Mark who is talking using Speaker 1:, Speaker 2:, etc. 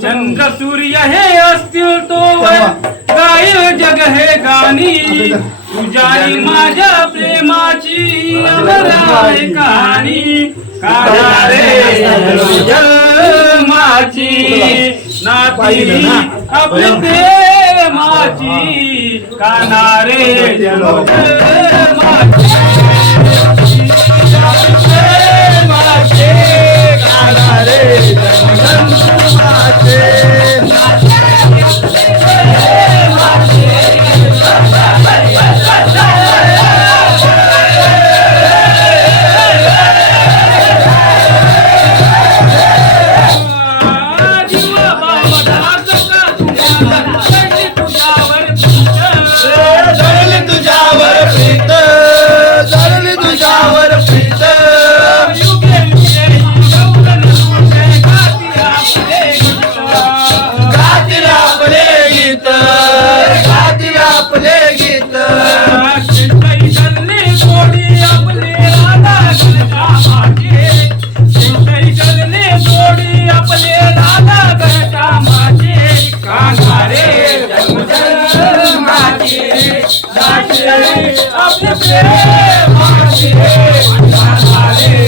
Speaker 1: चंद्र सूर्य है असतील तो गाईल जग हे गाणी तुझ्याही माझ्या प्रेमाची अमर आहे कहाणी। काढा रे जन्माची नाती आपली प्रेमाची। कानारे जन्माची
Speaker 2: आपले प्रेमाचे झाले
Speaker 1: माझे झाले